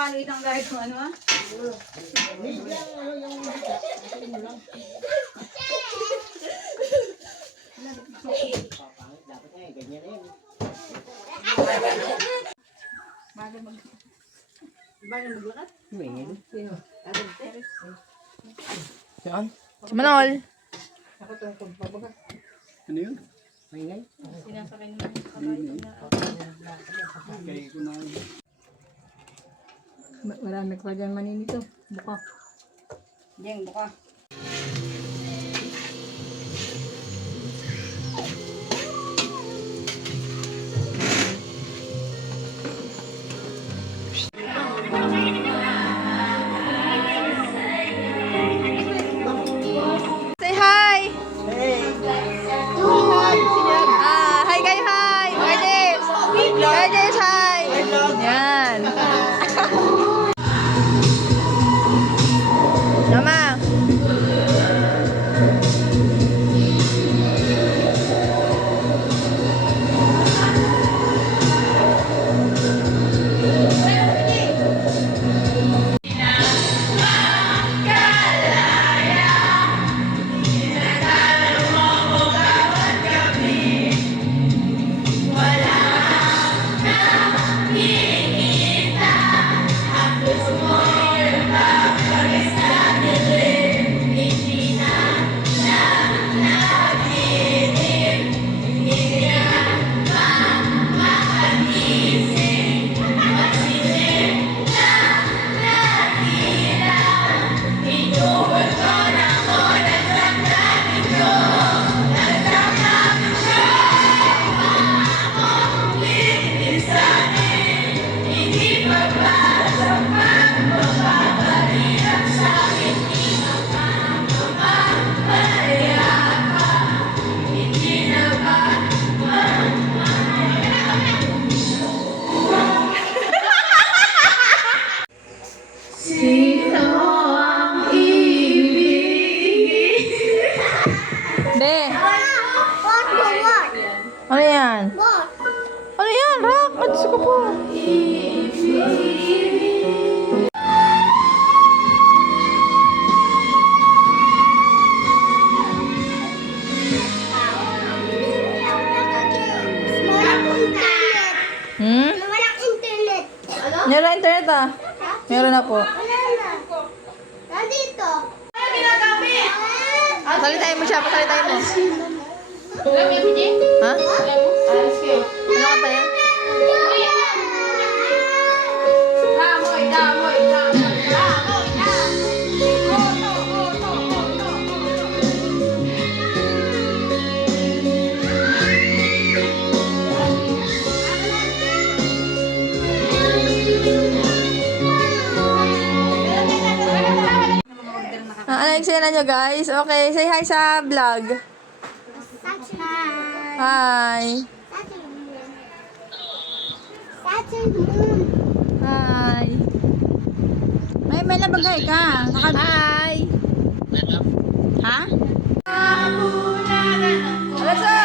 makaliit ang gaya ko, ano ah? Bagay maglakad? Saan? Si Manol. Ano yun? Sinasakay naman yung kabayo na. Kaya ko na. Marami pa dyan maninito. Buka. Diyan, buka. Say hi! Hi kayo, hi! Ernest! Ernest, hi! Yan. Mama! Be! Ano yan? Ano yan? Rock! Mats ko po! Hmm? Walang internet. Meron internet ah. Meron na po. Nandito. Pasalitain mo siya, pasalitain mo. Ha? Ano kanta yan? Ano yung eksena nyo guys? Okay, say hi sa vlog. Hi. Hi. May nabagay ka. Hi. Ha? Alexa!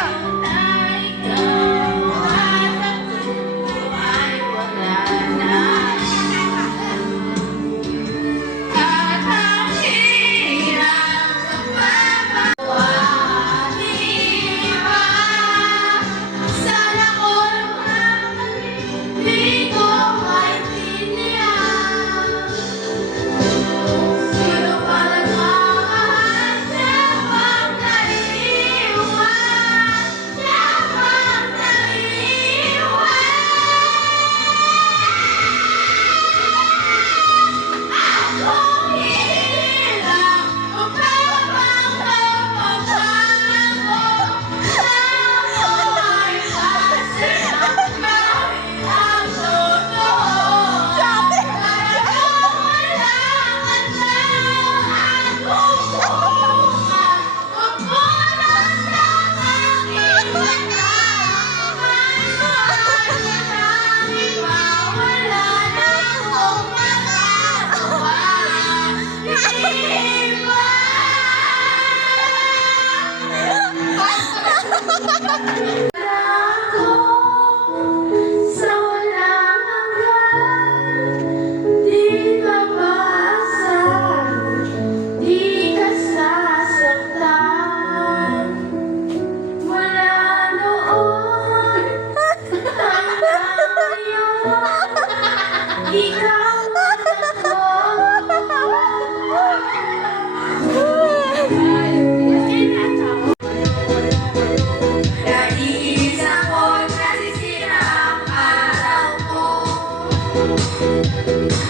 Sino pa nagmamahal sa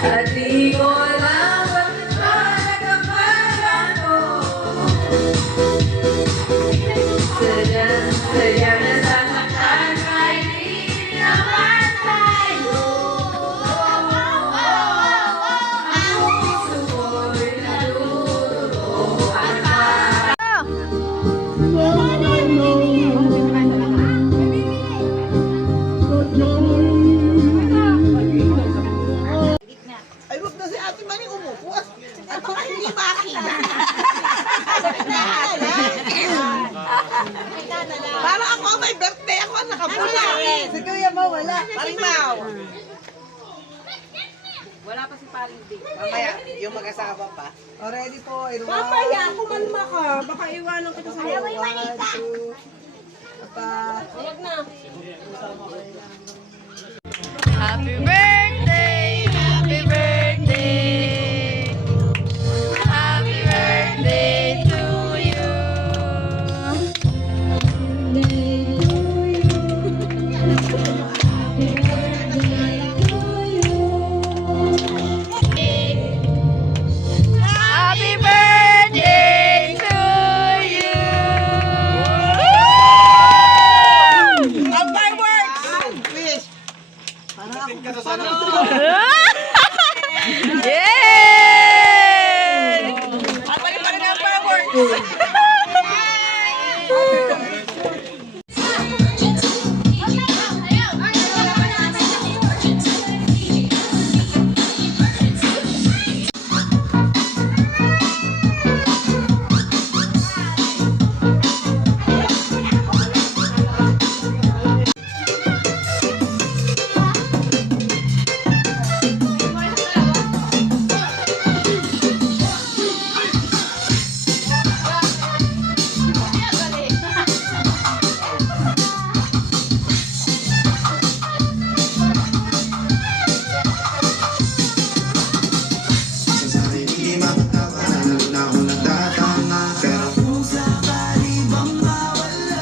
At di ko alam bakit ba nagkamalan ko. Sadyang nasasaktan kahit di naman tayo. Ang puso ko'y natutulungan pa. Ay, huwag na si Ate Maning umupo. At baka hindi makina. Para ako may birthday ako nakapula. Si Kuya Mau wala. Paring Mau. Wala pa si Paring D. Mamaya, yung mag-asawa pa. O, ready po. Papaya, kumalma ka. Baka iwanan kita sa iyo. 1, 2, apat. Huwag na. Happy birthday! Happy birthday! Happy birthday to you! Happy birthday to you! Ang fireworks! Wish! Para ako. Yay! At pa rin ang fireworks! Sa sarili makatawa, lalo na ako nagtatama. Pero kung sakali bang mawala,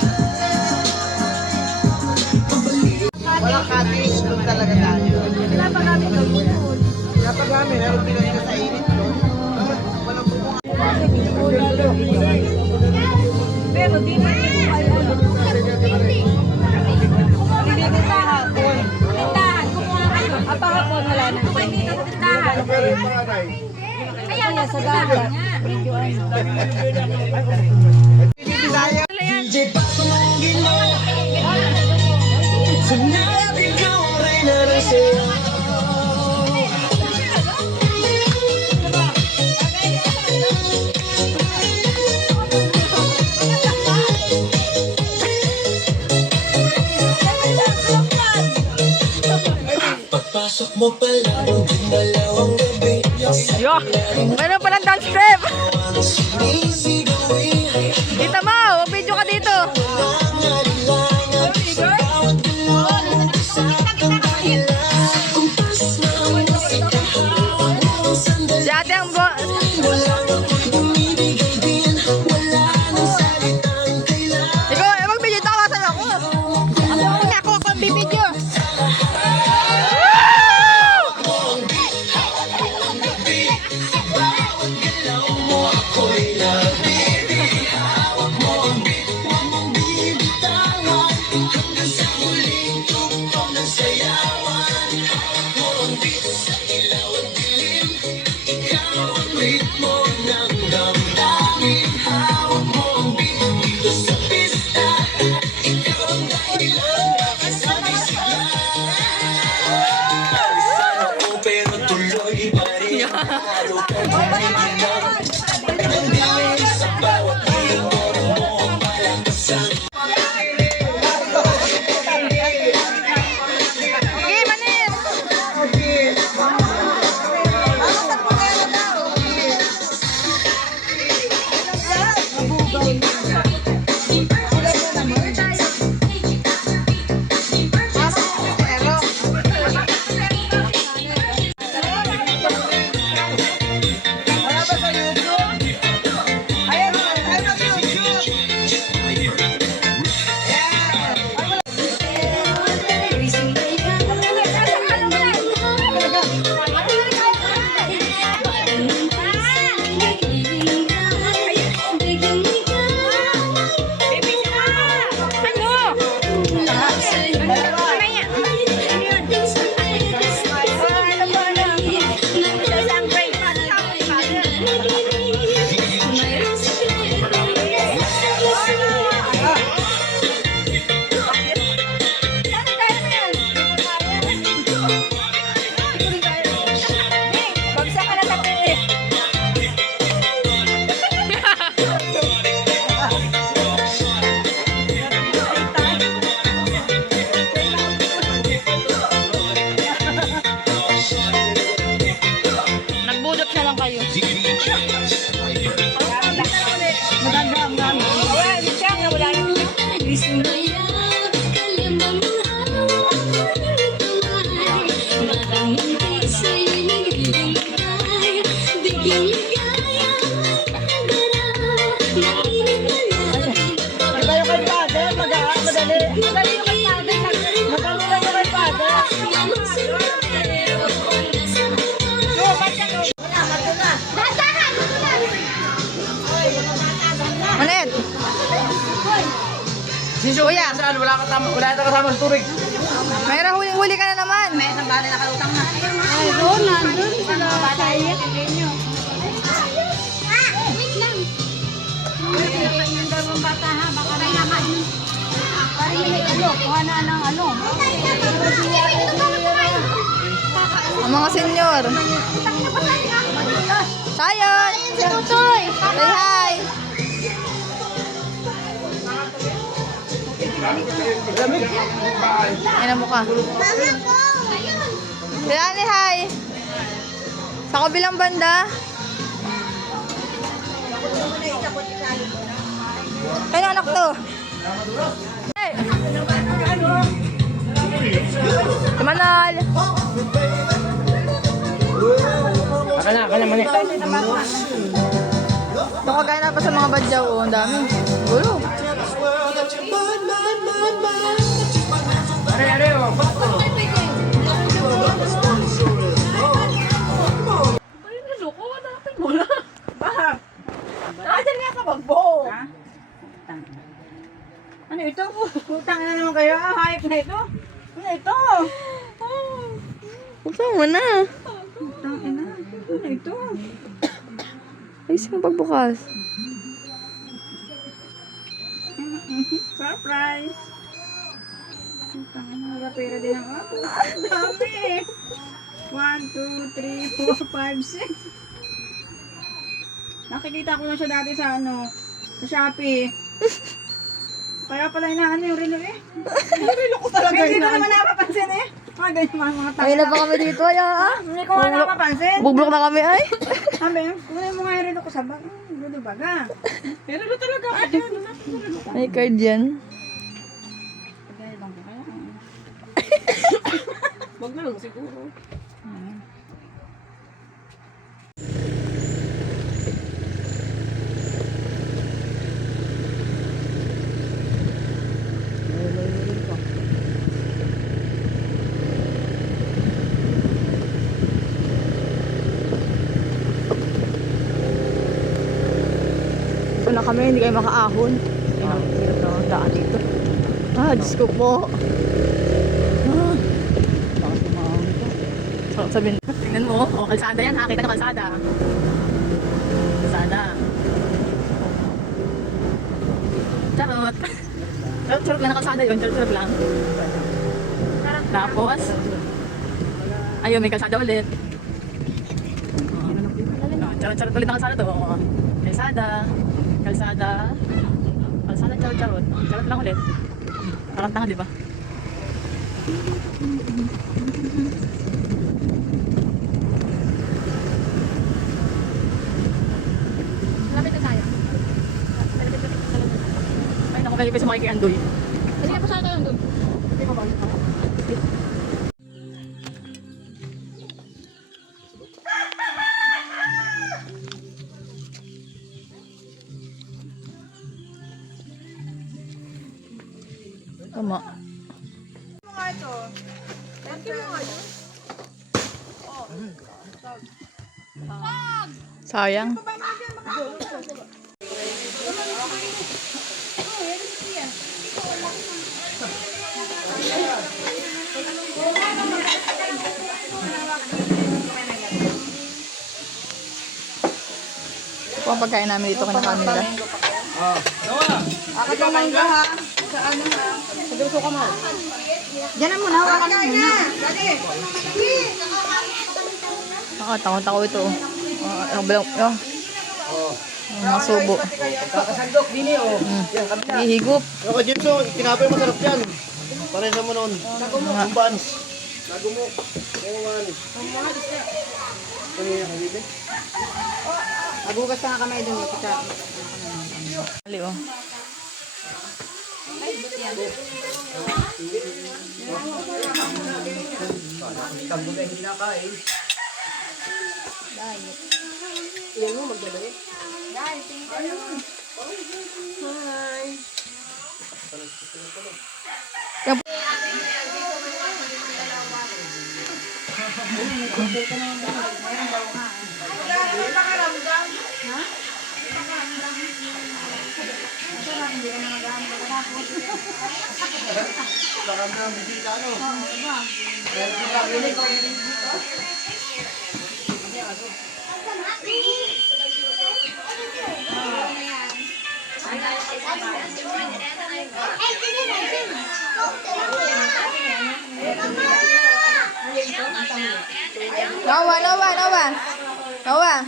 Walang cottage, doon talaga tayo. Pinapagami ka doon. Pinapagami, meron pinag ka sa init doon. Walang bubong. Pero di na yung ay ano. Hindi tindahan. Tindahan. Kumuha kayo. Apahapon wala na. Hindi na tindahan. Kaya sa dagat. Medyo ano. Bibigaya. DJ patungin mo. Sinabi ko rin na rin sa'yo. Pagpasok mo pa lang, gumalaw ang gabi. Yo! Ano palang dance step? Ang sinisigawin, Dito mo! Video ka dito! nalilangan sa bawat galaw. Sa kang dahilan, kumpas na ang musika. Hawak mo ang sandali. Si ate ang Wala ako'y bumibigay din. Wala nang salitang kailangan. Ikaw, mag-video ito. Kawasan ako. Ako ang bibidyo. Ako'y nabibig. Hawak mo ang beat. Huwag mong bibitawan. Hanggang sa huling tugtog ng sayawan. Hawak mo ang beat sa ilaw at dilim. Ikaw ang ritmo ng damdamin. Hawak mo ang beat dito sa pista. Ikaw ang dahilan bakit sabay sigla. Sana ko pero tuloy pa rin. Araw ka gumigilang. Nandito sa bawat lingkod mo ang malakasan. Okay, manin! Iba yung kay Father, madali. Madali yung kay Father. Magkamula yung kay Father. Manet! Kuya, Saan? Wala ka kasama sa turig. may huling-huli ka na naman. May isang bala nakalutang na. Ay, doon, nandun. Sila bata iyak. Wait lang. Yung dalawang bata ha, baka na naman. Parang may ano, kuha na ng ano. Ang mga senyor. Sayon! Si Tutoy! Say hi! Ina mo ka. Kaya ni hi! Sa kabilang banda. Kaya anak to. Hey! Manal! Kanya, mani. Ito kagaya na pa sa mga badyaw. Oh, ang dami. Gulo. Ano ito? Utang na naman kayo. Hayop na ito. Ano ito? Buksan mo na. Utang ina. Ano ito? Ayos yung pagbukas. Surprise! Utang ina. Wala pera din ang ako. Ang dami. 1, 2, 3, 4, 5, 6. Nakikita ko na siya dati sa ano, sa Shopee. Kaya pala inaano yung relo eh. Relo ko talaga. Hindi ko naman napapansin eh. Mga ganyan mga tayo. Ayun na pa kami dito. Ay, Hindi ko nga napapansin. Bublok na kami ay. Sabi, kunin mo nga yung relo ko sa bag. Relo baga. Pero relo talaga. May card yan. Wag na lang siguro. Ito na kami, hindi kayo makaahon. Hirap na ang daan dito. Diyos ko po. So, sabihin, tingnan mo, kalsada yan ha, kita na kalsada. Kalsada. Charot. Charot lang na kalsada yun, charot lang. Tapos, ayun, may kalsada ulit. Charot ulit ang kalsada to. Kalsada, charot. Charot lang ulit. Parang tanga, di ba? Lapit na tayo. Ay, naku, kayo pa sumakay kay Andoy. Kasi nga pa sa tayo doon. Tama. Sayang. Ito ang pagkain namin dito kinakain nila. Akit mo mangga ha. Sa ano ha. Sa duso ka mo. Diyan mo na. Kakain na. Dali. Takot-takot ito. Mga subo. Kakasandok, dini o. Hihigop. Ako, Jimso, tinapay masarap yan. Pareha mo nun. Yung buns. Nagumok. Ewan. Kanina ka, Bibi? Nagugas pa nga kamay doon. Ali, oh. Yan mo, magdadayet. Baka na ang bisita, ano? Noah.